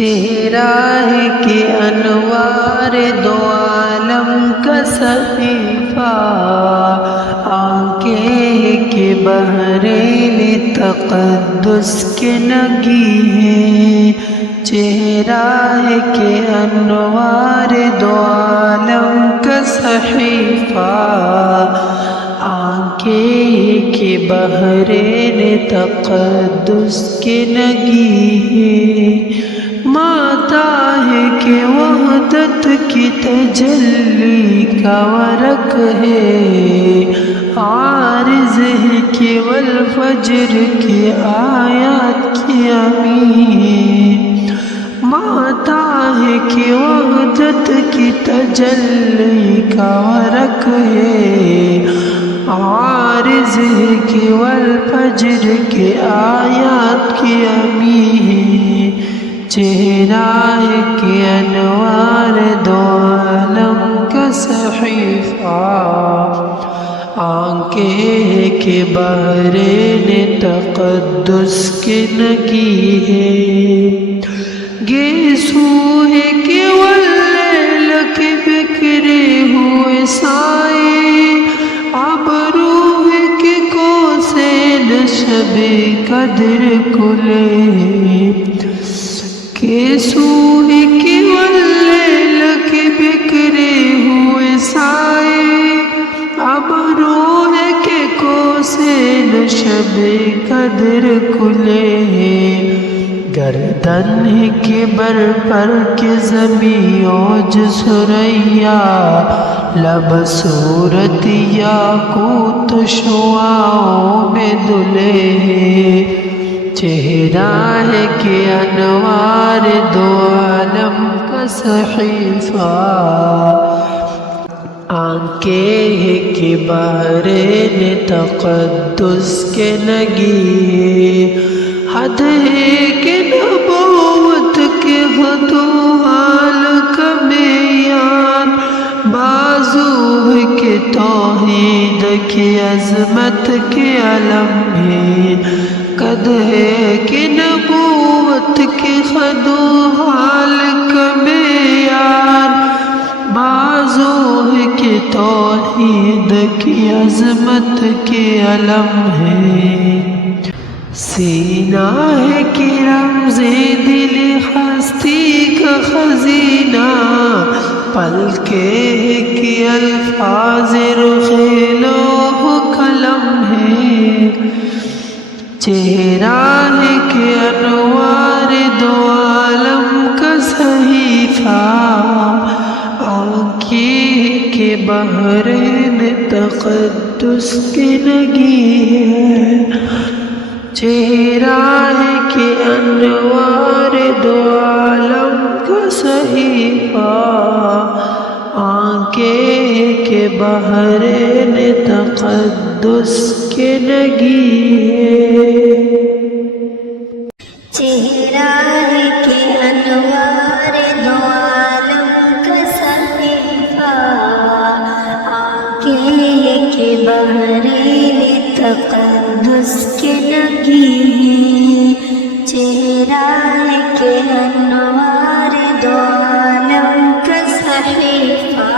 چہرہ ہے کہ انوار دو عالم کا صحیفہ، آنکھیں ہیں کہ بحرین تقدس کے نگی ہیں۔ چہرہ ہے کہ انوار دو عالم کا صحیفہ، آنکھیں ہیں کہ بحرین تقدس کے نگی ہیں۔ ماتا ہے کہ وحدت کی تجلی کا ورق ہے، عارض ہے کہ والفجر کی آیات کی امین۔ ماتا ہے کہ وحدت کی تجلی کا ورق ہے، عارض ہے کہ والفجر کی آیات کی امین۔ چہرہ ہے کہ انوار دو عالم کا صحیفہ، آنکھیں ہیں کہ بحرین تقدس کے نگی ہے۔ گیسو ہے کہ واللیل کے بکھرے ہوئے سائے، ابرو ہے کہ کوسین شب قدر کھلے۔ گیسو ہے کہ واللیل کے بکھرے ہوئے سائے، ابرو ہے کہ کوسین شب قدر کھلے۔ گردن ہے کہ بر پر کے زمیں اوج ثریا، لب صورت یاقوت شعاعوں میں دھلے۔ چہرہ ہے کہ انوار دو عالم کا صحیفہ، آنکھیں ہیں کہ بحرین تقدس کے نگی۔ حد ہے کہ نبوت کے حد و حال کا معیار، بازو ہے کہ توحید کی عظمت کے علم ہے۔ قد ہے کہ نبوت کے حد و حال کا معیار، بازو ہے کہ توحید کی عظمت کے علم ہے۔ سینہ ہے کہ رمز دل ہستی کا خزینہ، پلکیں ہے کہ الفاظ رخ لوح قلم ہے۔ چہرہ ہے کہ انوار دو عالم کا صحیفہ، آنکھیں ہیں کہ بحرین تقدس کے نگی ہے۔ چہرہ ہے کہ انوار دو عالم کا صحیفہ، آنکھیں ہیں کہ بحرین تقدس کے نگی ہے۔ چہرہ ہے کہ انوار دو عالم کا صحیفہ، آنکھیں ہیں کہ بحرین تقدس کے نگی ہے۔ چہرہ ہے کہ انوار دو عالم کا صحیفہ،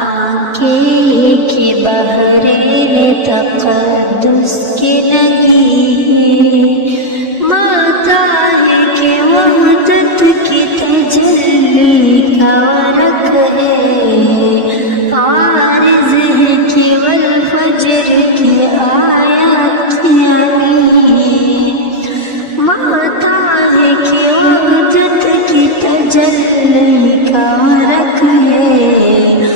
آنکھیں ہیں کہ بحرین تقدس کے نگی ہے۔ ماتا ہے کہ وحدت کی تجلی کا ورق ہے، عارض ہے کہ والفجر کی آیات کی امین۔ ماتا ہے کہ وحدت کی تجلی کا ورق ہے،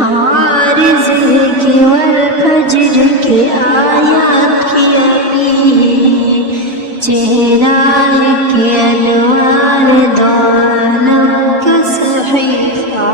عارض ہے کہ والفجر کی آیات کی امین۔ چہرہ ہے کہ انوار دو عالم کا صحیفہ،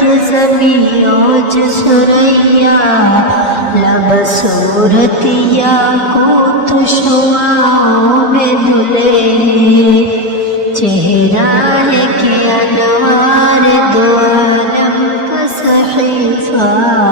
کے زمین اوج سریا لب صورت یاقوت شعاعوں میں دھلے چہرہ ہے کہ انوار دو عالم کا صحیفہ